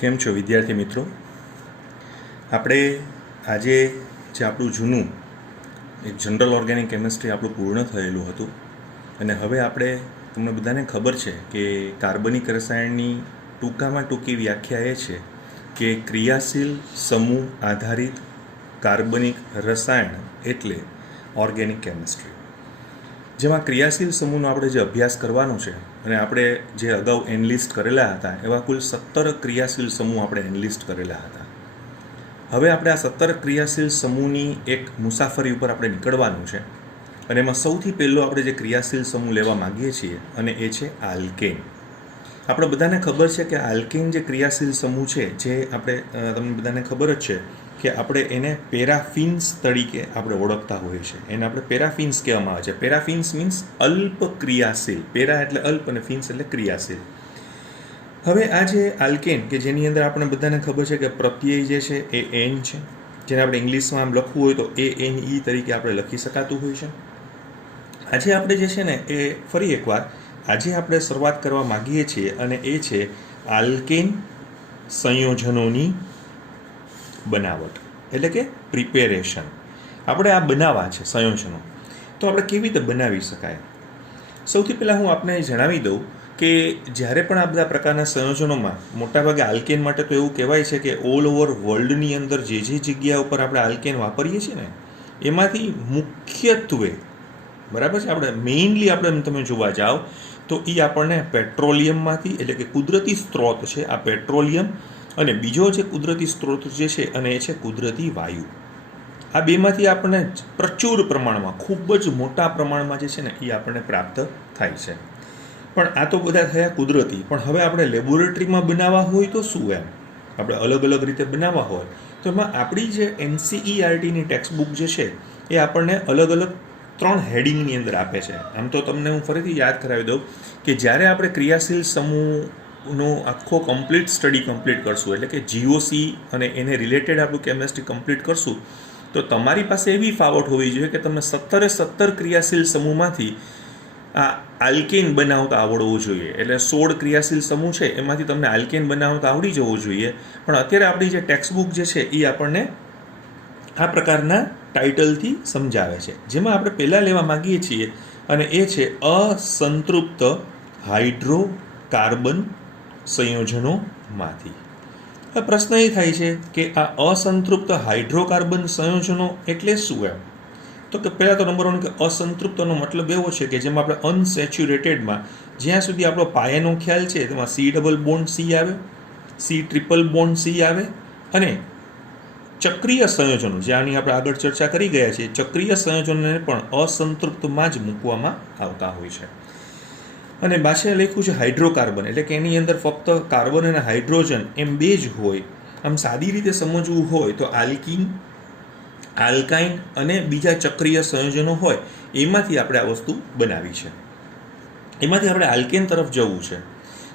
કેમ છો વિદ્યાર્થી મિત્રો? આપણે આજે જે આપણું જૂનું એક જનરલ ઓર્ગેનિક કેમિસ્ટ્રી આપણું પૂર્ણ થયેલું હતું અને હવે આપણે તમને બધાને ખબર છે કે કાર્બનિક રસાયણની ટૂંકામાં ટૂંકી વ્યાખ્યા એ છે કે ક્રિયાશીલ સમૂહ આધારિત કાર્બનિક રસાયણ એટલે ઓર્ગેનિક કેમિસ્ટ્રી, જેમાં ક્રિયાશીલ સમૂહનો આપણે જે અભ્યાસ કરવાનો છે અને આપણે જે અગાઉ એનલિસ્ટ કરેલા હતા એવા કુલ 17 ક્રિયાશીલ સમૂહ આપણે એનલિસ્ટ કરેલા હતા. હવે આપણે આ 17 ક્રિયાશીલ સમૂહની એક મુસાફરી ઉપર આપણે નીકળવાનું છે અને એમાં સૌથી પહેલો આપણે જે ક્રિયાશીલ સમૂહ લેવા માગીએ છીએ અને એ છે આલ્કેન. આપણે બધાને ખબર છે કે આલ્કેન જે ક્રિયાશીલ સમૂહ છે, જે આપણે તમને બધાને ખબર જ છે કે આપણે એને પેરાફિન્સ તરીકે આપણે ઓળખતા હોઈએ છીએ. એને આપણે પેરાફિન્સ કહેવામાં આવે છે. પેરાફિન્સ મીન્સ અલ્પ ક્રિયાશીલ. પેરા એટલે અલ્પ અને ફિન્સ એટલે ક્રિયાશીલ. હવે આ જે આલ્કેન કે જેની અંદર આપણે બધાને ખબર છે કે પ્રત્યય જે છે એ એન છે, જેને આપણે ઇંગ્લિશમાં આમ લખવું હોય તો ANE તરીકે આપણે લખી શકાતું હોય છે. આજે આપણે જે છે ને એ ફરી એકવાર આજે આપણે શરૂઆત કરવા માગીએ છીએ અને એ છે આલ્કેન સંયોજનોની બનાવટ, એટલે કે પ્રિપેરેશન. આપણે આ બનાવવા છે સંયોજનો, તો આપણે કેવી રીતે બનાવી શકાય? સૌથી પહેલાં હું આપને જણાવી દઉં કે જ્યારે પણ આ બધા પ્રકારના સંયોજનોમાં મોટાભાગે આલ્કેન માટે તો એવું કહેવાય છે કે ઓલ ઓવર વર્લ્ડની અંદર જે જગ્યા ઉપર આપણે આલ્કેન વાપરીએ છીએ ને એમાંથી મુખ્યત્વે, બરાબર છે, આપણે મેઇનલી આપણે તમે જોવા જાઓ તો એ આપણને પેટ્રોલિયમમાંથી, એટલે કે કુદરતી સ્ત્રોત છે આ પેટ્રોલિયમ, અને બીજો જે કુદરતી સ્ત્રોત જે છે અને એ છે કુદરતી વાયુ. આ બેમાંથી આપણને પ્રચુર પ્રમાણમાં, ખૂબ જ મોટા પ્રમાણમાં જે છે ને એ આપણને પ્રાપ્ત થાય છે. પણ આ તો બધા થયા કુદરતી. પણ હવે આપણે લેબોરેટરીમાં બનાવવા હોય તો શું? એમ આપણે અલગ અલગ રીતે બનાવવા હોય તો એમાં આપણી જે NCERTની ટેક્સ્ટબુક જે છે એ આપણને અલગ અલગ 3 હેડિંગની અંદર આપે છે. આમ તો તમને હું ફરીથી યાદ કરાવી દઉં કે જ્યારે આપણે ક્રિયાશીલ સમૂહનો આખો કમ્પ્લીટ સ્ટડી કમ્પ્લીટ કરશું, એટલે કે GOC અને એને રિલેટેડ આપણું કેમિસ્ટ્રી કમ્પ્લીટ કરશું, તો તમારી પાસે એવી ફાવટ હોવી જોઈએ કે તમને 17 ક્રિયાશીલ સમૂહમાંથી આ આલ્કેન બનાવતા આવડવું જોઈએ. એટલે 16 ક્રિયાશીલ સમૂહ છે એમાંથી તમને આલ્કેન બનાવતા આવડી જવું જોઈએ. પણ અત્યારે આપણી જે ટેક્સ્ટબુક જે છે એ આપણને આ પ્રકારના ટાઇટલથી સમજાવે છે, જેમાં આપણે પહેલાં લેવા માગીએ છીએ અને એ છે અસંતૃપ્ત હાઇડ્રોકાર્બન સંયોજનોમાંથી. હવે પ્રશ્ન એ થાય છે કે આ અસંતૃપ્ત હાઇડ્રોકાર્બન સંયોજનો એટલે શું? એમ તો કે પહેલાં તો નંબર 1 કે અસંતૃપ્તનો મતલબ એવો છે કે જેમાં આપણે અનસેચ્યુરેટેડમાં, જ્યાં સુધી આપણો પાયાનો ખ્યાલ છે તેમાં C ડબલ બોન્ડ C આવે, C ટ્રિપલ બોન્ડ C આવે, અને ચક્રીય સંયોજનો, જે આની આપણે આગળ ચર્ચા કરી ગયા છીએ, ચક્રીય સંયોજનોને પણ અસંતૃપ્તમાં જ મૂકવામાં આવતા હોય છે. અને પાછળ લખ્યું છે હાઇડ્રોકાર્બન, એટલે કે એની અંદર ફક્ત કાર્બન અને હાઇડ્રોજન એમ બે જ હોય. આમ સાદી રીતે સમજવું હોય તો આલ્કીન, આલ્કાઇન અને બીજા ચક્રીય સંયોજનો હોય એમાંથી આપણે આ વસ્તુ બનાવી છે. એમાંથી આપણે આલ્કેન તરફ જવું છે.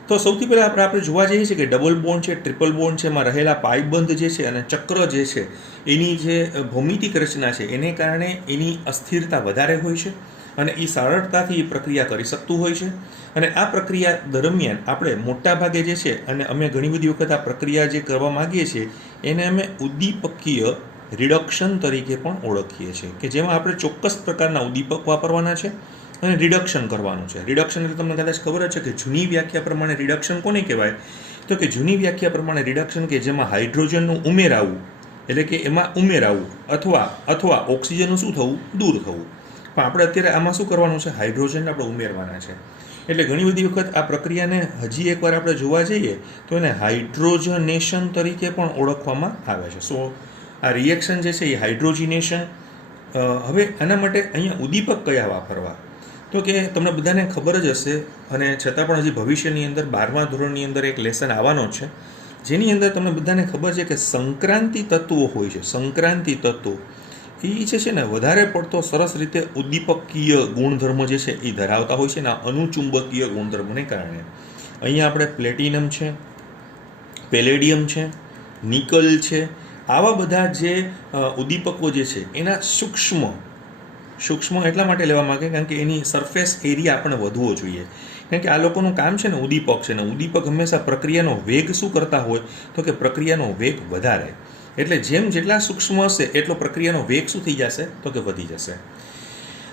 તો સૌથી પહેલાં આપણે જોવા જઈએ છીએ કે ડબલ બોન્ડ છે, ટ્રિપલ બોન્ડ છે, એમાં રહેલા પાયબંધ જે છે અને ચક્ર જે છે એની જે ભૌમિતિક રચના છે એને કારણે એની અસ્થિરતા વધારે હોય છે અને એ સરળતાથી એ પ્રક્રિયા કરી શકતું હોય છે. અને આ પ્રક્રિયા દરમિયાન આપણે મોટાભાગે જે છે, અને અમે ઘણી બધી વખત આ પ્રક્રિયા જે કરવા માગીએ છીએ એને અમે ઉદ્દીપકીય રિડક્શન તરીકે પણ ઓળખીએ છીએ, કે જેમાં આપણે ચોક્કસ પ્રકારના ઉદ્દીપક વાપરવાના છે અને રિડક્શન કરવાનું છે. રિડક્શન એટલે તમને કદાચ ખબર જ છે કે જૂની વ્યાખ્યા પ્રમાણે રિડક્શન કોને કહેવાય? તો કે જૂની વ્યાખ્યા પ્રમાણે રિડક્શન કે જેમાં હાઇડ્રોજનનું ઉમેરાવું, એટલે કે એમાં ઉમેરાવું, અથવા ઓક્સિજનનું શું થવું? દૂર થવું. પણ આપણે અત્યારે આમાં શું કરવાનું છે? હાઇડ્રોજન આપણે ઉમેરવાના છે. એટલે ઘણી બધી વખત આ પ્રક્રિયાને હજી એકવાર આપણે જોવા જઈએ તો એને હાઇડ્રોજનેશન તરીકે પણ ઓળખવામાં આવે છે. સો આ રિએક્શન જે છે એ હાઇડ્રોજિનેશન. હવે આના માટે અહીંયા ઉદ્દીપક કયા વાપરવા? તો કે તમને બધાને ખબર જ હશે, અને છતાં પણ હજી ભવિષ્યની અંદર 12મા ધોરણની અંદર એક લેસન આવવાનો છે જેની અંદર તમને બધાને ખબર છે કે સંક્રાંતિ તત્વો હોય છે. સંક્રાંતિ તત્વો એ જે છે ને વધારે પડતો સરસ રીતે ઉદ્દીપકીય ગુણધર્મ જે છે એ ધરાવતા હોય છે ને અનુચુંબકીય ગુણધર્મોને કારણે. અહીંયા આપણે પ્લેટિનમ છે, પેલેડિયમ છે, નિકલ છે, આવા બધા જે ઉદ્દીપકો જે છે એના સૂક્ષ્મ એટલા માટે લેવા માંગે કારણ કે એની સરફેસ એરિયા આપણે વધવો જોઈએ. કારણ કે આ લોકોનું કામ છે ને ઉદ્દીપક છે, ને ઉદ્દીપક હંમેશા પ્રક્રિયાનો વેગ શું કરતા હોય તો કે પ્રક્રિયાનો વેગ વધારે. એટલે જેટલા સૂક્ષ્મ હશે એટલો પ્રક્રિયાનો વેગ શું થઈ જશે તો કે વધી જશે.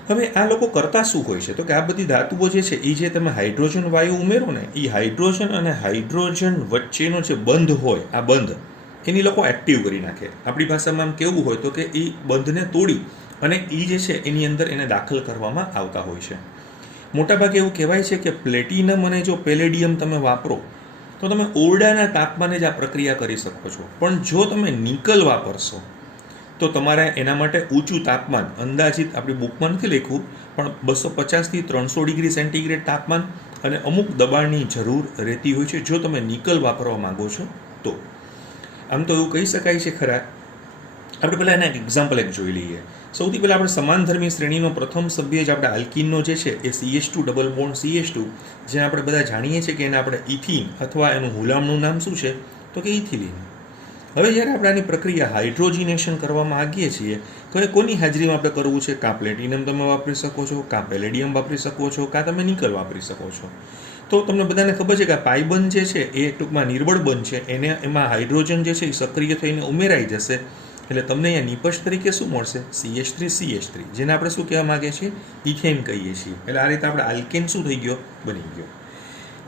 હવે આ લોકો કરતા શું હોય છે તો કે આ બધી ધાતુઓ જે છે એ જે તમે હાઇડ્રોજન વાયુ ઉમેરો ને એ હાઇડ્રોજન અને હાઇડ્રોજન વચ્ચેનો જે બંધ હોય, આ બંધ એની લોકો એક્ટિવ કરી નાખે. આપણી ભાષામાં આમ કેવું હોય તો કે એ બંધને તોડી અને એ જે છે એની અંદર એને દાખલ કરવામાં આવતા હોય છે. મોટાભાગે એવું કહેવાય છે કે પ્લેટિનમ અને જો પેલેડિયમ તમે વાપરો તો તમે ઓરડાના તાપમાને જ આ પ્રક્રિયા કરી શકો છો. પણ જો તમે નિકલ વાપરશો તો તમારે એના માટે ઊંચું તાપમાન, અંદાજિત આપણી બુકમાં નથી લખ્યું પણ 250 થી 300 ડિગ્રી સેન્ટીગ્રેડ તાપમાન અને અમુક દબાણની જરૂર રહેતી હોય છે જો તમે નિકલ વાપરવા માંગો છો તો. આમ તો એવું કહી શકાય છે ખરા. આપણે પહેલાં એના એક્ઝામ્પલ જોઈ લઈએ. સૌથી પહેલાં આપણે સમાનધર્મી શ્રેણીનો પ્રથમ સભ્ય જ આપણે આલ્કીનનો જે છે એ CH2 ડબલ બોન્ડ CH2, જે આપણે બધા જાણીએ છીએ કે એને આપણે ઇથીન અથવા એનું હુલામણું નામ શું છે તો કે ઇથિલિન. હવે જ્યારે આપણે આની પ્રક્રિયા હાઇડ્રોજિનેશન કરવા માંગીએ છીએ તો એ કોની હાજરીમાં આપણે કરવું છે? કાં પ્લેટિનમ તમે વાપરી શકો છો, કાં પેલેડિયમ વાપરી શકો છો, કાં તમે નિકલ વાપરી શકો છો. તો તમને બધાને ખબર છે કે આ પાઈ બંધ જે છે એ ટૂંકમાં નિર્બળ બંધ છે, એમાં હાઇડ્રોજન જે છે એ સક્રિય થઈને ઉમેરાઈ જશે. એટલે તમને અહીંયા નિપજ તરીકે શું મળશે? CH3, જેને આપણે શું કહેવા માંગીએ છીએ? ઇથેન કહીએ છીએ. એટલે આ રીતે આપણે આલ્કેન શું થઈ ગયો? બની ગયો.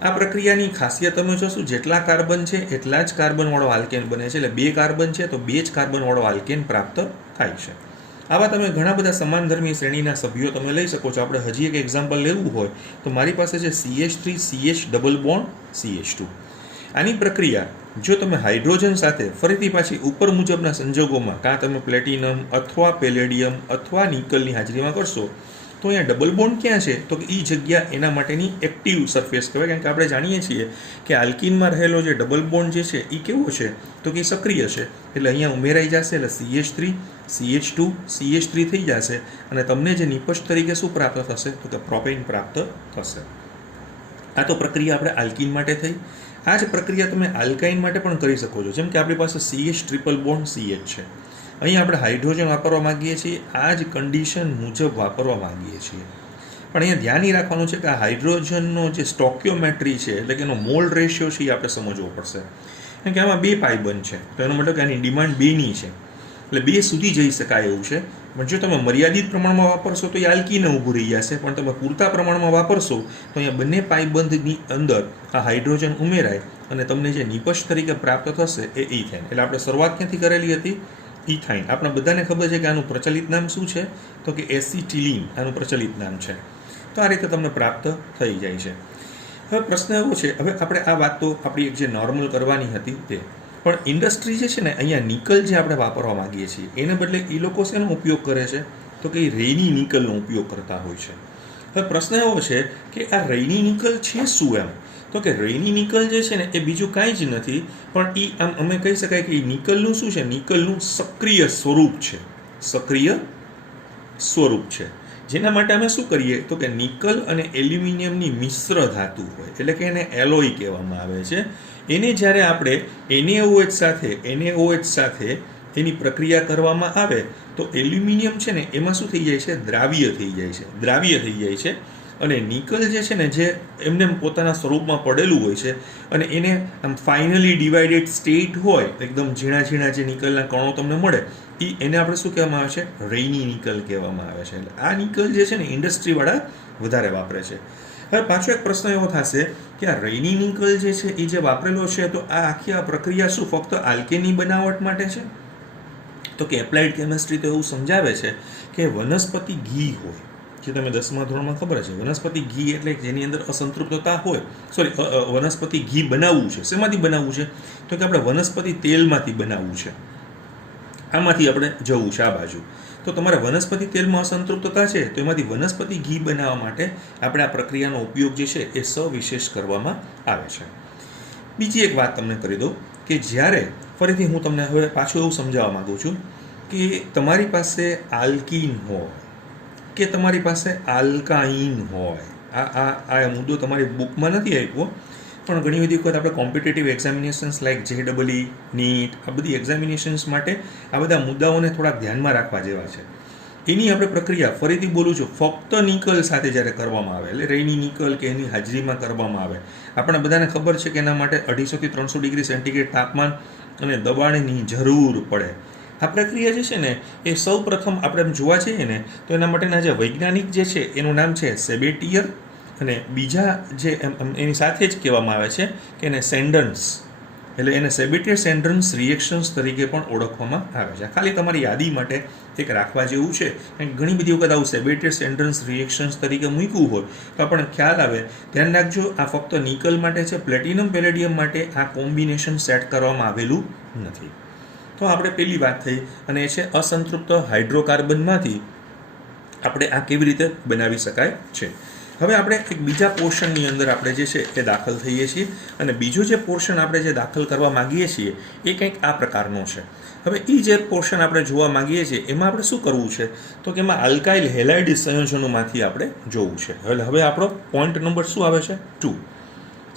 આ પ્રક્રિયાની ખાસિયત તમે જોશો, જેટલા કાર્બન છે એટલા જ કાર્બનવાળો આલ્કેન બને છે. એટલે 2 કાર્બન છે તો 2 જ કાર્બનવાળો આલ્કેન પ્રાપ્ત થાય છે. આવા તમે ઘણા બધા સમાનધર્મી શ્રેણીના સભ્યો તમે લઈ શકો છો. આપણે હજી એક એક્ઝામ્પલ લેવું હોય તો મારી પાસે છે CH3 CH double bond CH2. આની પ્રક્રિયા જો તમે હાઇડ્રોજન સાથે ફરીથી પાછી ઉપર મુજબના સંજોગોમાં કાં તમે પ્લેટિનમ અથવા પેલેડિયમ અથવા નિકલની હાજરીમાં કરશો તો અહીંયા ડબલ બોન્ડ ક્યાં છે તો કે એ જગ્યા એના માટેની એક્ટિવ સરફેસ કહેવાય. કારણ કે આપણે જાણીએ છીએ કે આલ્કીનમાં રહેલો જે ડબલ બોન્ડ જે છે એ કેવો છે તો કે સક્રિય છે. એટલે અહીંયા ઉમેરાઈ જશે એટલે CH3 CH2 CH3 થઈ જશે અને તમને જે નિપજ તરીકે શું પ્રાપ્ત થશે તો કે પ્રોપેન પ્રાપ્ત થશે. આ તો પ્રક્રિયા આપણે આલ્કીન માટે થઈ. આ જ પ્રક્રિયા તમે આલ્કાઇન માટે પણ કરી શકો છો. જેમ કે આપણી પાસે CH ટ્રિપલ બોન્ડ CH છે, અહીં આપણે હાઇડ્રોજન વાપરવા માંગીએ છીએ, આ જ કન્ડિશન મુજબ વાપરવા માંગીએ છીએ. પણ અહીંયા ધ્યાન એ રાખવાનું છે કે આ હાઇડ્રોજનનો જે સ્ટોક્યોમેટ્રી છે એટલે કે એનો મોલ રેશિયો છે એ આપણે સમજવો પડશે. કારણ કે આમાં 2 પાઈ બંધ છે તો એનો મતલબ કે આની ડિમાન્ડ 2ની છે એટલે 2 સુધી જઈ શકાય એવું છે. પણ જો તમે મર્યાદિત પ્રમાણમાં વાપરશો તો એ આલ્કીને ઊભું રહી જશે, પણ તમે પૂરતા પ્રમાણમાં વાપરશો તો અહીંયા બંને પાઈબંધની અંદર આ હાઇડ્રોજન ઉમેરાય અને તમને જે નિપજ તરીકે પ્રાપ્ત થશે એ ઇથેન. એટલે આપણે શરૂઆત ક્યાંથી કરેલી હતી? ઇથાઇન. આપણે બધાને ખબર છે કે આનું પ્રચલિત નામ શું છે તો કે એસિટિલિન આનું પ્રચલિત નામ છે. તો આ રીતે તમને પ્રાપ્ત થઈ જાય છે. હવે પ્રશ્ન એવો છે, હવે આપણે આ વાત તો આપણી જે નોર્મલ કરવાની હતી તે, પણ ઇન્ડસ્ટ્રી જે છે ને અહીંયા નિકલ જે આપણે વાપરવા માંગીએ છીએ એને બદલે એ લોકો શેનો ઉપયોગ કરે છે તો કે રૈની નિકલનો ઉપયોગ કરતા હોય છે. હવે પ્રશ્ન એવો છે કે આ રૈની નિકલ છે શું એમ તો કે રૈની નિકલ જે છે ને એ બીજું કાંઈ જ નથી પણ એ આમ અમે કહી શકાય કે એ નિકલનું શું છે? નિકલનું સક્રિય સ્વરૂપ છે. સક્રિય સ્વરૂપ છે જેના માટે અમે શું કરીએ તો કે નિકલ અને એલ્યુમિનિયમની મિશ્ર ધાતુ હોય એટલે કે એને એલોય કહેવામાં આવે છે. એને જ્યારે આપણે NaOH સાથે એની પ્રક્રિયા કરવામાં આવે તો એલ્યુમિનિયમ છે ને એમાં શું થઈ જાય છે? દ્રાવ્ય થઈ જાય છે. અને નિકલ જે છે ને જે એમને પોતાના સ્વરૂપમાં પડેલું હોય છે અને એને આમ ફાઇનલી ડિવાઇડેડ સ્ટેટ હોય, એકદમ ઝીણા જે નિકલના કણો તમને મળે એને આપણે શું કહેવામાં આવે છે? રૈની નિકલ કહેવામાં આવે છે. એટલે આ નિકલ જે છે ને ઇન્ડસ્ટ્રીવાળા વધારે વાપરે છે. હવે પાછો એક પ્રશ્ન એવો થશે કે આ રૈની નિકલ જે છે એ જે વાપરેલો છે તો આ આખી આ પ્રક્રિયા શું ફક્ત આલ્કેનની બનાવટ માટે છે? તો કે એપ્લાઇડ કેમિસ્ટ્રી તો એવું સમજાવે છે કે વનસ્પતિ ઘી હોય, જે તમે 10મા ધોરણમાં ખબર છે, વનસ્પતિ ઘી એટલે જેની અંદર અસંતૃપ્તતા હોય, વનસ્પતિ ઘી બનાવવું છે. શેમાંથી બનાવવું છે તો કે આપણે વનસ્પતિ તેલમાંથી બનાવવું છે. આમાંથી આપણે જવું છે આ બાજુ. તો તમારે વનસ્પતિ તેલમાં અસંતૃપ્તતા છે તો એમાંથી વનસ્પતિ ઘી બનાવવા માટે આપણે આ પ્રક્રિયાનો ઉપયોગ જે છે એ સવિશેષ કરવામાં આવે છે. બીજી એક વાત તમને કરી દઉં કે જ્યારે ફરીથી હું તમને હવે પાછું એવું સમજાવવા માગું છું કે તમારી પાસે આલ્કીન હોય કે તમારી પાસે આલ્કાઇન હોય, આ મુદ્દો તમારી બુકમાં નથી આપ્યો પણ ઘણી બધી વખત આપણે competitive examinations like JEE, NEET આ બધી એક્ઝામિનેશન્સ માટે આ બધા મુદ્દાઓને થોડાક ધ્યાનમાં રાખવા જેવા છે. એની આપણે પ્રક્રિયા ફરીથી બોલું છું, ફક્ત નિકલ સાથે જ્યારે કરવામાં આવે, એટલે રેની નિકલ કે એની હાજરીમાં કરવામાં આવે, આપણે બધાને ખબર છે કે એના માટે 250 થી 300 ડિગ્રી સેન્ટીગ્રેડ તાપમાન અને દબાણની જરૂર પડે. આ પ્રક્રિયા જે છે ને એ સૌ પ્રથમ આપણે જોવા જઈએ ને તો એના માટેના જે વૈજ્ઞાનિક જે છે એનું નામ છે સેબેટિયર, અને બીજા જે એની સાથે જ કહેવામાં આવે છે કે એને સેન્ડન્સ, એટલે એને સેબેટિયર સેન્ડન્સ રિએક્શન્સ તરીકે પણ ઓળખવામાં આવે છે. ખાલી તમારી યાદી માટે એક રાખવા જેવું છે, કારણ કે ઘણી બધી વખત આવું સેબેટિયર સેન્ડન્સ રિએક્શન્સ તરીકે મૂક્યું હોય તો આપણને ખ્યાલ આવે. ધ્યાન રાખજો, આ ફક્ત નિકલ માટે છે, પ્લેટિનમ પેલેડિયમ માટે આ કોમ્બિનેશન સેટ કરવામાં આવેલું નથી. તો આપણે પહેલી વાત થઈ, અને એ છે અસંતૃપ્ત હાઇડ્રોકાર્બનમાંથી આપણે આ કેવી રીતે બનાવી શકાય છે. હવે આપણે એક બીજા પોર્શનની અંદર આપણે જે છે એ દાખલ થઈએ છીએ, અને બીજો જે પોર્શન આપણે જે દાખલ કરવા માગીએ છીએ એ કંઈક આ પ્રકારનો છે. હવે એ જે પોર્શન આપણે જોવા માગીએ છીએ એમાં આપણે શું કરવું છે, તો કે એમાં આલ્કાઇલ હેલાઇડ સંયોજનોમાંથી આપણે જોવું છે. હવે આપણો પોઈન્ટ નંબર શું આવે છે? 2.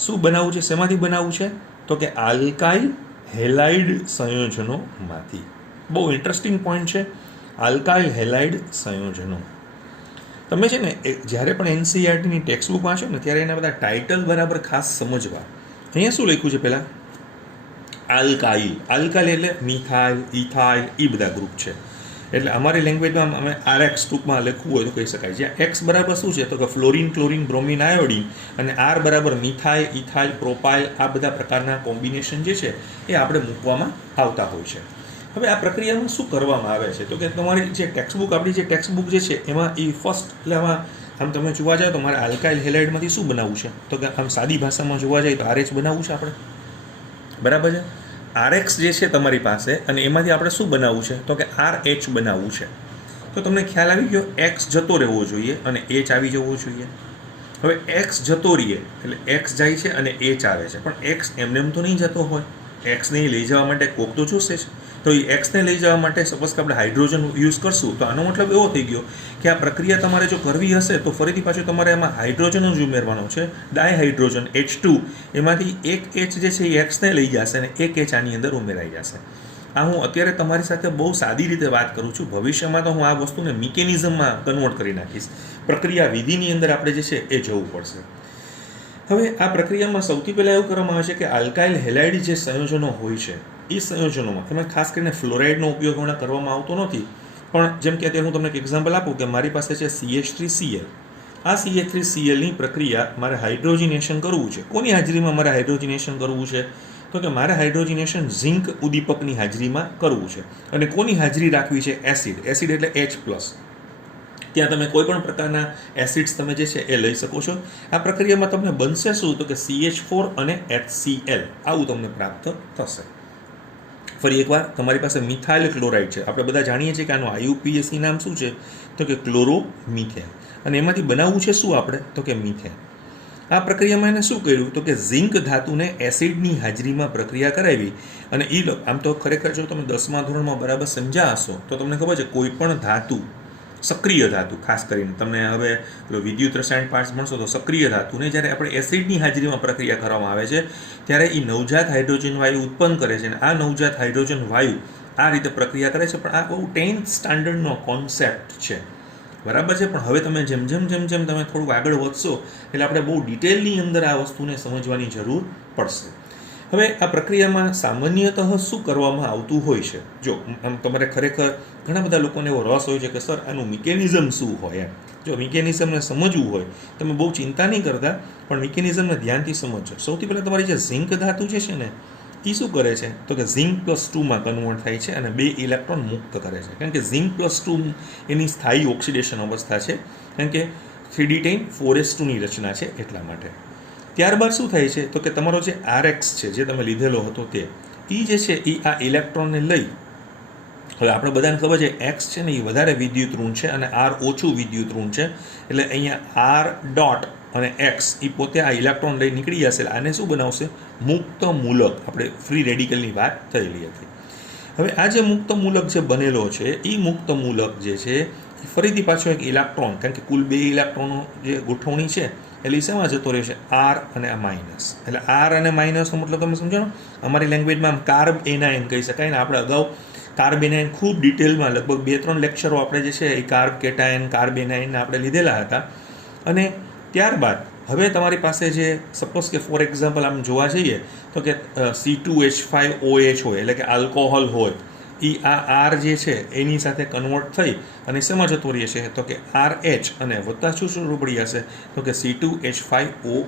શું બનાવવું છે, શેમાંથી બનાવવું છે, તો કે આલ્કાઇલ હેલાઇડ સંયોજનોમાંથી. બહુ ઇન્ટરેસ્ટિંગ પોઈન્ટ છે, આલ્કાઇલ હેલાઇડ સંયોજનો. તમે છે ને જ્યારે પણ એનસીઈઆરટીની ટેક્સ્ટ બુક વાંચો ને ત્યારે એના બધા ટાઇટલ બરાબર ખાસ સમજવા. અહીંયા શું લખ્યું છે પહેલાં? આલ્કાઇલ. આલ્કાઇલ એટલે મિથાઇલ, ઇથાઇલ, એ બધા ગ્રુપ છે. એટલે અમારી લેંગ્વેજમાં અમે RX ટૂંકમાં લખવું હોય તો કહી શકાય. જ્યાં એક્સ બરાબર શું છે, તો કે ફ્લોરિન, ક્લોરિન, બ્રોમિન, આયોડિન, અને આર બરાબર મિથાઇલ, ઇથાઇલ, પ્રોપાઇલ, આ બધા પ્રકારના કોમ્બિનેશન જે છે એ આપણે મૂકવામાં આવતા હોય છે. હવે આ પ્રક્રિયામાં શું કરવામાં આવે છે, તો કે તમારી જે ટેક્સ્ટબુક, આપણી જે ટેક્સ્ટબુક જે છે એમાં એ ફર્સ્ટ, એટલે આમાં આમ તમે જોવા જાઓ તો મારે આલ્કાઇલ હેલાઇડમાંથી શું બનાવવું છે, તો કે આમ સાદી ભાષામાં જોવા જાય તો RH બનાવવું છે આપણે, બરાબર છે. RX જે છે તમારી પાસે, અને એમાંથી આપણે શું બનાવવું છે, તો કે RH બનાવવું છે. તો તમને ખ્યાલ આવી ગયો, X જતો રહેવો જોઈએ અને H આવી જવો જોઈએ. હવે X જતો રહીએ એટલે X જાય છે અને H આવે છે, પણ X એમને એમ તો નહીં જતો હોય. Xને લઈ જવા માટે કોક તો જોશે જ. તો એ Xને લઈ જવા માટે સપોઝ કે આપણે હાઇડ્રોજન યુઝ કરશું, તો આનો મતલબ એવો થઈ ગયો કે આ પ્રક્રિયા તમારે જો કરવી હશે તો ફરીથી પાછું તમારે એમાં હાઇડ્રોજન જ ઉમેરવાનો છે, ડાયહાઇડ્રોજન H2. એમાંથી એક H જે છે એ Xને લઈ જશે અને એક H આની અંદર ઉમેરાઈ જશે. આ હું અત્યારે તમારી સાથે બહુ સાદી રીતે વાત કરું છું. ભવિષ્યમાં તો હું આ વસ્તુને મિકેનિઝમમાં કન્વર્ટ કરી નાખીશ. પ્રક્રિયા વિધિની અંદર આપણે જે છે એ જવું પડશે. હવે આ પ્રક્રિયામાં સૌથી પહેલાં એવું કરવામાં આવે છે કે આલ્કાઇલ હેલાઇડ જે સંયોજનો હોય છે એ સંયોજનોમાં એમાં ખાસ કરીને ફ્લોરાઇડનો ઉપયોગ હમણાં કરવામાં આવતો નથી, પણ જેમ કે અત્યારે હું તમને એક એક્ઝામ્પલ આપું કે મારી પાસે છે CH3Cl. આ CH3Clની પ્રક્રિયા મારે હાઇડ્રોજિનેશન કરવું છે. કોની હાજરીમાં મારે હાઇડ્રોજિનેશન કરવું છે, તો કે મારે હાઇડ્રોજિનેશન ઝિંક ઉદ્દીપકની હાજરીમાં કરવું છે. અને કોની હાજરી રાખવી છે? એસિડ. એસિડ એટલે H+. ત્યાં તમે કોઈ પણ પ્રકારના એસિડ્સ તમે જે છે એ લઈ શકો છો. આ પ્રક્રિયામાં તમને બનશે શું, તો કે CH4 અને HCl આવું તમને પ્રાપ્ત થશે. ફરી એકવાર, તમારી પાસે મિથાઇલ ક્લોરાઇડ છે. આપણે બધા જાણીએ છીએ કે આનું IUPAC નામ શું છે, તો કે ક્લોરોમિથેન. અને એમાંથી બનાવવું છે શું આપણે, તો કે મિથેન. આ પ્રક્રિયામાં એને શું કર્યું, તો કે ઝિંક ધાતુને એસિડની હાજરીમાં પ્રક્રિયા કરાવી. અને એ આમ તો ખરેખર જો તમે 10મા ધોરણમાં બરાબર સમજ્યા હશો તો તમને ખબર છે કોઈ પણ ધાતુ, સક્રિય ધાતુ ખાસ કરીને તમને હવે વિદ્યુત રસાયણ પાર્ટ્સ ભણશો તો સક્રિય ધાતુને જ્યારે આપણે એસિડની હાજરીમાં પ્રક્રિયા કરવામાં આવે છે ત્યારે એ નવજાત હાઇડ્રોજન વાયુ ઉત્પન્ન કરે છે. અને આ નવજાત હાઇડ્રોજન વાયુ આ રીતે પ્રક્રિયા કરે છે. પણ આ બહુ 10th સ્ટાન્ડર્ડનો કોન્સેપ્ટ છે, બરાબર છે. પણ હવે તમે જેમ જેમ તમે થોડુંક આગળ વધશો એટલે આપણે બહુ ડિટેલની અંદર આ વસ્તુને સમજવાની જરૂર પડશે. હવે આ પ્રક્રિયામાં સામાન્યતઃ શું કરવામાં આવતું હોય છે, જો આમ તમારે ખરેખર ઘણા બધા લોકોને એવો રસ હોય છે કે સર આનું મિકેનિઝમ શું હોય એમ. જો મિકેનિઝમને સમજવું હોય તમે બહુ ચિંતા નહીં કરતા, પણ મિકેનિઝમને ધ્યાનથી સમજજો. સૌથી પહેલાં તમારી જે ઝિંક ધાતુ જે છે ને એ શું કરે છે, તો કે Zinc+2માં કન્વર્ટ થાય છે અને 2 ઇલેક્ટ્રોન મુક્ત કરે છે. કારણ કે Zinc+2 એની સ્થાયી ઓક્સિડેશન અવસ્થા છે, કારણ કે 3D10 4s2ની રચના છે એટલા માટે. ત્યારબાદ શું થાય છે, તો કે તમારો જે RX છે જે તમે લીધેલો હતો તે એ જે છે એ આ ઇલેક્ટ્રોનને લઈ, હવે આપણે બધાને ખબર છે X છે ને એ વધારે વિદ્યુત ઋણ છે અને R ઓછું વિદ્યુત ઋણ છે. એટલે અહીંયા R ડોટ અને X એ પોતે આ ઇલેક્ટ્રોન લઈ નીકળી જશે. આને શું બનાવશે? મુક્ત મૂલક. આપણે ફ્રી રેડિકલની વાત થયેલી હતી. હવે આ જે મુક્ત મૂલક જે બનેલો છે એ મુક્ત મૂલક જે છે એ ફરીથી પાછો એક ઇલેક્ટ્રોન, કારણ કે કુલ 2 ઇલેક્ટ્રોનો જે ગોઠવણી છે એટલે શેમાં જતો રહેશે? R અને આ માઇનસ. એટલે R અને માઇનસનો મતલબ તમે સમજો ને, અમારી લેંગ્વેજમાં આમ કાર્બ એનાયન કહી શકાય ને. આપણે અગાઉ કાર્બેનાઇન ખૂબ ડિટેલમાં લગભગ 2-3 લેક્ચરો આપણે જે છે એ કાર્બ કેટાયન કાર્બેનાઇન આપણે લીધેલા હતા. અને ત્યારબાદ હવે તમારી પાસે જે સપોઝ કે ફોર એક્ઝામ્પલ આમ જોવા જઈએ તો કે C2H5OH હોય એટલે કે આલ્કોહોલ હોય, એ આ આર જે છે એની સાથે કન્વર્ટ થઈ અને શેમાં જતું રહે છે તો કે RH અને વત્તા શું પડી જશે તો કે C2H5O-.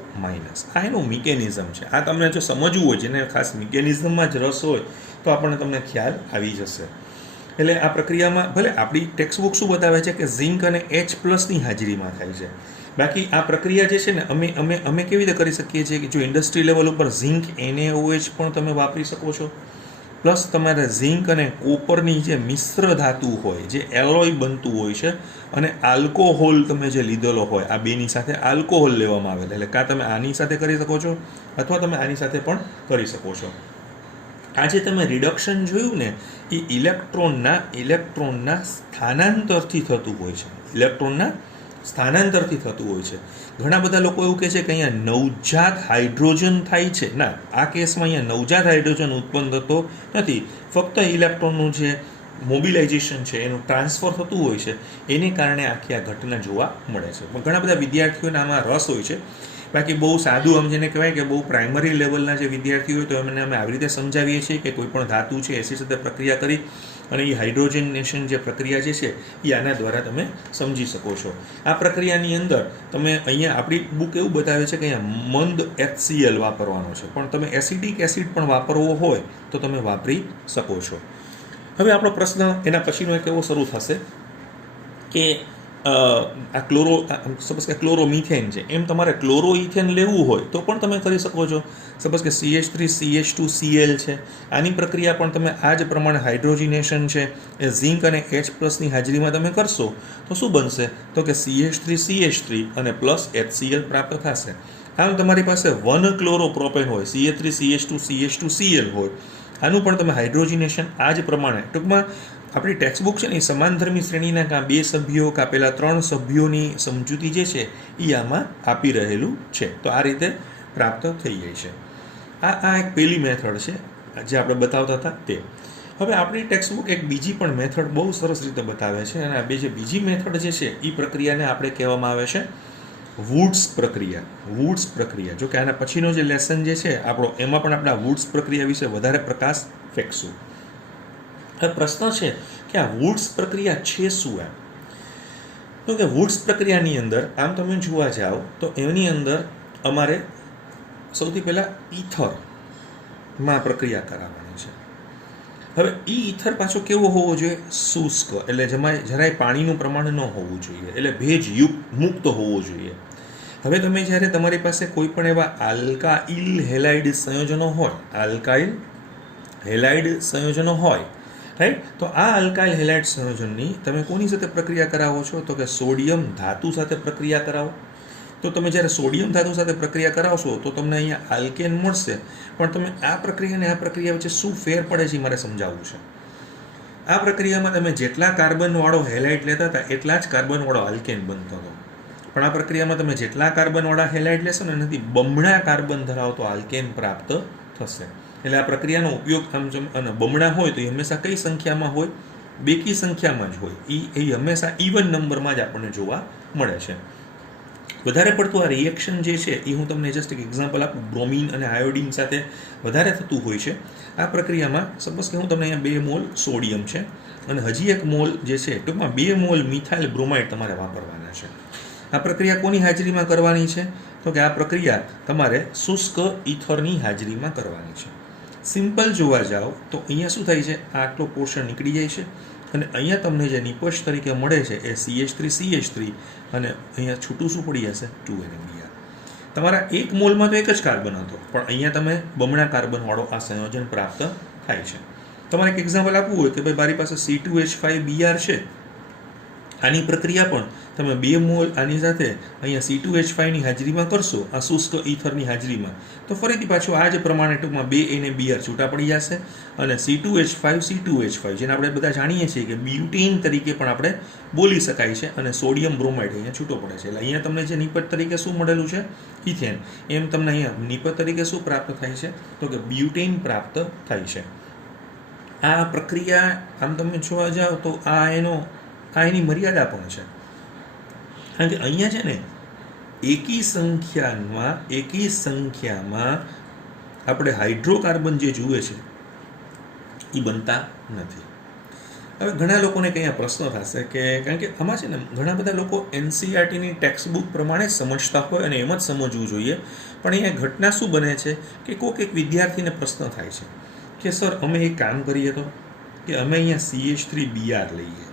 આ એનું મિકેનિઝમ છે. આ તમને જો સમજવું હોય, જેને ખાસ મિકેનિઝમમાં જ રસ હોય તો આપણને તમને ખ્યાલ આવી જશે. એટલે આ પ્રક્રિયામાં ભલે આપણી ટેક્સ્ટ બુક શું બતાવે છે કે ઝિંક અને H+ની હાજરીમાં થાય છે. બાકી આ પ્રક્રિયા જે છે ને અમે કેવી રીતે કરી શકીએ છીએ કે જો ઇન્ડસ્ટ્રી લેવલ ઉપર ઝિંક NaOH પણ તમે વાપરી શકો છો, પ્લસ તમારે ઝિંક અને કોપરની જે મિશ્ર ધાતુ હોય, જે એલોય બનતું હોય છે, અને આલ્કોહોલ તમે જે લીધેલો હોય, આ બેની સાથે આલ્કોહોલ લેવામાં આવેલ, એટલે કાં તમે આની સાથે કરી શકો છો અથવા તમે આની સાથે પણ કરી શકો છો. આ જે તમે રિડક્શન જોયું ને એ ઇલેક્ટ્રોનના સ્થાનાંતરથી થતું હોય છે. ઇલેક્ટ્રોનના સ્થાનાંતરથી થતું હોય છે. ઘણા બધા લોકો એવું કહે છે કે અહીંયા નવજાત હાઇડ્રોજન થાય છે. ના, આ કેસમાં અહીંયા નવજાત હાઇડ્રોજન ઉત્પન્ન થતો નથી. ફક્ત ઇલેક્ટ્રોનનું જે મોબિલાઇઝેશન છે, એનું ટ્રાન્સફર થતું હોય છે, એને કારણે આખી આ ઘટના જોવા મળે છે. પણ ઘણા બધા વિદ્યાર્થીઓને આમાં રસ હોય છે. બાકી બહુ સાદું આમ જેને કહેવાય કે બહુ પ્રાઇમરી લેવલના જે વિદ્યાર્થીઓ હોય તો એમને અમે આવી રીતે સમજાવીએ છીએ કે કોઈ પણ ધાતુ છે એસી સાથે પ્રક્રિયા કરી અને એ હાઇડ્રોજનેશન જે પ્રક્રિયા જે છે એ આના દ્વારા તમે સમજી શકો છો. આ પ્રક્રિયાની અંદર તમે અહીંયા આપણી બુક એવું બતાવે છે કે અહીંયા મંદ HCl વાપરવાનો છે, પણ તમે એસિડિક એસિડ પણ વાપરવો હોય તો તમે વાપરી શકો છો. હવે આપણો પ્રશ્ન એના પછીનો એક એવો શરૂ થશે કે આ સપોઝ કે ક્લોરોમિથેન છે, એમ તમારે ક્લોરોઇથેન લેવું હોય તો પણ તમે કરી શકો છો. સપોઝ કે CH3CH2Cl છે, આની પ્રક્રિયા પણ તમે આ જ પ્રમાણે હાઇડ્રોજિનેશન છે એ ઝિંક અને H+ની હાજરીમાં તમે કરશો તો શું બનશે તો કે CH3CH3 અને પ્લસ HCl પ્રાપ્ત થશે. આમ તમારી પાસે 1 ક્લોરોપ્રોપેન હોય, CH3CH2CH2Cl હોય, આનું પણ તમે હાઇડ્રોજિનેશન આ જ પ્રમાણે, ટૂંકમાં આપણી ટેક્સ્ટ બુક છે ને એ સમાનધર્મી શ્રેણીના કાં 2 સભ્યો કાં પેલા 3 સભ્યોની સમજૂતી જે છે એ આમાં આપી રહેલું છે. તો આ રીતે પ્રાપ્ત થઈ જાય છે. આ એક પહેલી મેથડ છે જે આપણે બતાવતા હતા તે. હવે આપણી ટેક્સ્ટ બુક એક બીજી પણ મેથડ બહુ સરસ રીતે બતાવે છે, અને આ બીજી મેથડ જે છે એ પ્રક્રિયાને આપણે કહેવામાં આવે છે વુડ્સ પ્રક્રિયા. વુડ્સ પ્રક્રિયા, જો કે આના પછીનો જે લેસન જે છે આપણો, એમાં પણ આપણે આ વુડ્સ પ્રક્રિયા વિશે વધારે પ્રકાશ ફેંકશું. હવે પ્રશ્ન છે કે આ વુડ્સ પ્રક્રિયા છે શું? એમ તો કે વુડ્સ પ્રક્રિયાની અંદર આમ તમે જોવા જાઓ તો એની અંદર અમારે સૌથી પહેલાં ઈથરમાં પ્રક્રિયા કરાવવાની છે. હવે ઈથર પાછો કેવો હોવો જોઈએ? શુષ્ક, એટલે જેમાં જરાય પાણીનું પ્રમાણ ન હોવું જોઈએ, એટલે ભેજ મુક્ત હોવો જોઈએ. હવે તમે જ્યારે તમારી પાસે કોઈ પણ એવા આલ્કાઇલ હેલાઇડ સંયોજનો હોય, આલ્કાઇલ હેલાઇડ સંયોજનો હોય, રાઈટ, તો આ આલ્કાઇલ હેલાઇડ સંયોજનની તમે કોની સાથે પ્રક્રિયા કરાવો છો તો કે સોડિયમ ધાતુ સાથે પ્રક્રિયા કરાવો. તો તમે જ્યારે સોડિયમ ધાતુ સાથે પ્રક્રિયા કરાવશો તો તમને અહીંયા આલ્કેન મળશે. પણ તમે આ પ્રક્રિયા અને આ પ્રક્રિયા વચ્ચે શું ફેર પડે છે મારે સમજાવવું છે. આ પ્રક્રિયામાં તમે જેટલા કાર્બનવાળો હેલાઇડ લેતા હતા એટલા જ કાર્બનવાળો આલ્કેન બનતો હતો. પણ આ પ્રક્રિયામાં તમે જેટલા કાર્બનવાળા હેલાઇડ લેશો ને એનાથી બમણા કાર્બન ધરાવતો આલ્કેન પ્રાપ્ત થશે. એટલે આ પ્રક્રિયાનો ઉપયોગ અને બમણા હોય તો એ હંમેશા કઈ સંખ્યામાં હોય? બેકી સંખ્યામાં જ હોય. એ હંમેશા ઇવન નંબરમાં જ આપણને જોવા મળે છે. વધારે પડતું આ રિએક્શન જે છે એ હું તમને જસ્ટ એક એક્ઝામ્પલ આપું. બ્રોમિન અને આયોડિન સાથે વધારે થતું હોય છે આ પ્રક્રિયામાં. સપોઝ કે હું તમને અહીંયા 2 મોલ સોડિયમ છે અને હજી 1 મોલ જે છે, ટૂંકમાં 2 મોલ મિથાઇલ બ્રોમાઇડ તમારે વાપરવાના છે. આ પ્રક્રિયા કોની હાજરીમાં કરવાની છે તો કે આ પ્રક્રિયા તમારે શુષ્ક ઈથરની હાજરીમાં કરવાની છે. સિમ્પલ જોવા જાઓ તો અહીંયા શું થાય છે, આટલો પોર્શન નીકળી જાય છે અને અહીંયા તમને જે નિપજ તરીકે મળે છે એ CH3CH3 અને અહીંયા છૂટું શું પડી જશે 2NMBr. તમારા 1 મોલમાં તો એક જ કાર્બન હતો, પણ અહીંયા તમે બમણા કાર્બનવાળો આ સંયોજન પ્રાપ્ત થાય છે. તમારે એક એક્ઝામ્પલ આપવું હોય કે ભાઈ મારી પાસે C2H5Br છે, આની પ્રક્રિયા પણ તમે 2 મોલ આની સાથે અહીંયા C2H5ની હાજરીમાં કરશો, આ શુષ્ક ઈથરની હાજરીમાં, તો ફરીથી પાછું આ જ પ્રમાણે ટૂંકમાં 2 NaBr છૂટા પડી જશે અને C2H5 જેને આપણે બધા જાણીએ છીએ કે બ્યુટેન તરીકે પણ આપણે બોલી શકાય છે, અને સોડિયમ બ્રોમાઇડ અહીંયા છૂટો પડે છે. એટલે અહીંયા તમને જે નિપજ તરીકે શું મળેલું છે ઇથેન, એમ તમને અહીંયા નિપજ તરીકે શું પ્રાપ્ત થાય છે તો કે બ્યુટેન પ્રાપ્ત થાય છે. આ પ્રક્રિયા આમ તમે જોવા જાઓ તો એની મર્યાદા પણ છે, કારણ કે અહીંયા છે ને એકી સંખ્યામાં આપણે હાઇડ્રોકાર્બન જે જુએ છે એ બનતા નથી. હવે ઘણા લોકોને કંઈ પ્રશ્ન થશે કે કારણ કે આમાં છે ને ઘણા બધા લોકો NCERTની ટેક્સ્ટ બુક પ્રમાણે સમજતા હોય અને એમ જ સમજવું જોઈએ, પણ અહીંયા ઘટના શું બને છે કે કોઈક એક વિદ્યાર્થીને પ્રશ્ન થાય છે કે સર અમે એક કામ કરીએ તો કે અમે અહીંયા CH3Br લઈએ,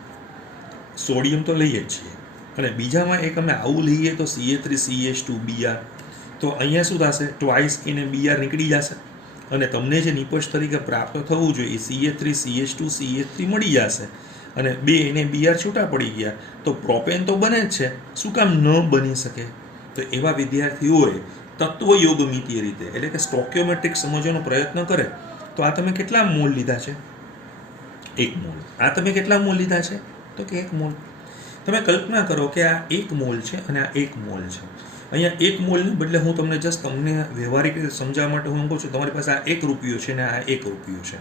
સોડિયમ તો લઈએ જ છીએ, અને બીજામાં એક અમે આવું લઈએ તો Ca3CH2Br, તો અહીંયા શું થશે, ટ્વાઇસ એને Br નીકળી જશે અને તમને જે નિપજ તરીકે પ્રાપ્ત થવું જોઈએ એ Ca3CH2CH3 મળી જશે, અને બે એને Br છૂટા પડી ગયા તો પ્રોપેન તો બને જ છે, શું કામ ન બની શકે? તો એવા વિદ્યાર્થીઓએ તત્વયોગમિતીય રીતે એટલે કે સ્ટોક્યોમેટ્રિક સમજવાનો પ્રયત્ન કરે તો આ તમે કેટલા મોલ લીધા છે? 1 મોલ. આ તમે કેટલા મોલ લીધા છે? તો કે 1 મોલ. તમે કલ્પના કરો કે આ 1 મોલ છે અને આ 1 મોલ છે. અહીંયા 1 મોલને બદલે હું તમને તમને વ્યવહારિક રીતે સમજાવવા માટે હું કહું છું તમારી પાસે આ 1 રૂપિયો છે ને આ 1 રૂપિયો છે.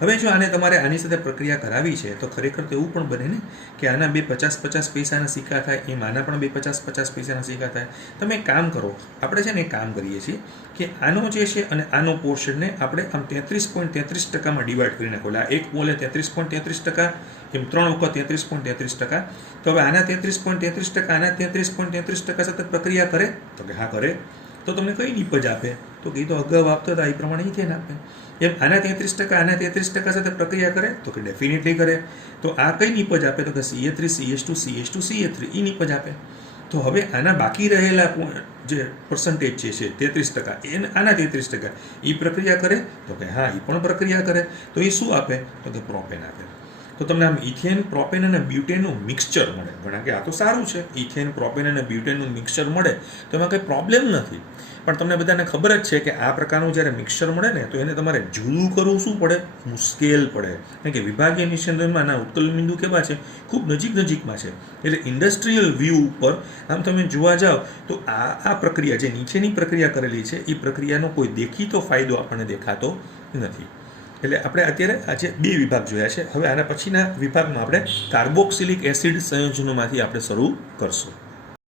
હવે જો તમારે આની સાથે પ્રક્રિયા કરાવી છે તો ખરેખર તો એવું પણ બને ને કે આના 2 50-50 પૈસાના સિક્કા થાય, એમ આના પણ 2 50-50 પૈસાના સિક્કા થાય. તમે એક કામ કરો, આપણે છે ને એક કામ કરીએ છીએ કે આનો જે છે અને આનો પોર્શનને આપણે આમ 33.33% ડિવાઈડ કરી નાખો. એટલે આ 1 મોલે 33.33%, એમ 3 વખત 33.33%. તો હવે આના 33.33%, આના 33.33% સાથે પ્રક્રિયા કરે તો કે હા કરે. તો તમને કઈ નિપજ આપે? તો કે તો અગાઉ આપતો હતા એ પ્રમાણે ઇથેન આપે. એમ આના 33%, આના 33% સાથે પ્રક્રિયા કરે તો કે ડેફિનેટલી કરે. તો આ કઈ નિપજ આપે? તો કે Ca3CH2CH2CH3 એ નિપજ આપે. તો હવે આના બાકી રહેલા જે પર્સન્ટેજ છે 33%, એને આના 33% એ પ્રક્રિયા કરે તો કે હા એ પણ પ્રક્રિયા કરે. તો એ શું આપે? તો કે પ્રોપેન આપે. તો તમને આમ ઇથેન, પ્રોપેન અને બ્યુટેનનું મિક્સચર મળે. ઘણા કે આ તો સારું છે, ઇથેન, પ્રોપેન અને બ્યુટેનનું મિક્સચર મળે તો એમાં કંઈ પ્રોબ્લેમ નથી. પણ તમને બધાને ખબર જ છે કે આ પ્રકારનું જ્યારે મિક્સચર મળે ને તો એને તમારે જુદું કરવું શું પડે? મુશ્કેલ પડે. કારણ કે વિભાગીય નિસ્યંદનમાં આના ઉત્કલન બિંદુ કેવા છે? ખૂબ નજીકમાં છે. એટલે ઇન્ડસ્ટ્રીયલ વ્યૂ ઉપર આમ તમે જોવા જાઓ તો આ પ્રક્રિયા જે નીચેની પ્રક્રિયા કરેલી છે એ પ્રક્રિયાનો કોઈ દેખીતો ફાયદો આપણને દેખાતો નથી. એટલે આપણે અત્યારે આજે 2 વિભાગ જોયા છે. હવે આના પછીના વિભાગમાં આપણે કાર્બોક્સિલિક એસિડ સંયોજનોમાંથી આપણે શરૂ કરશું.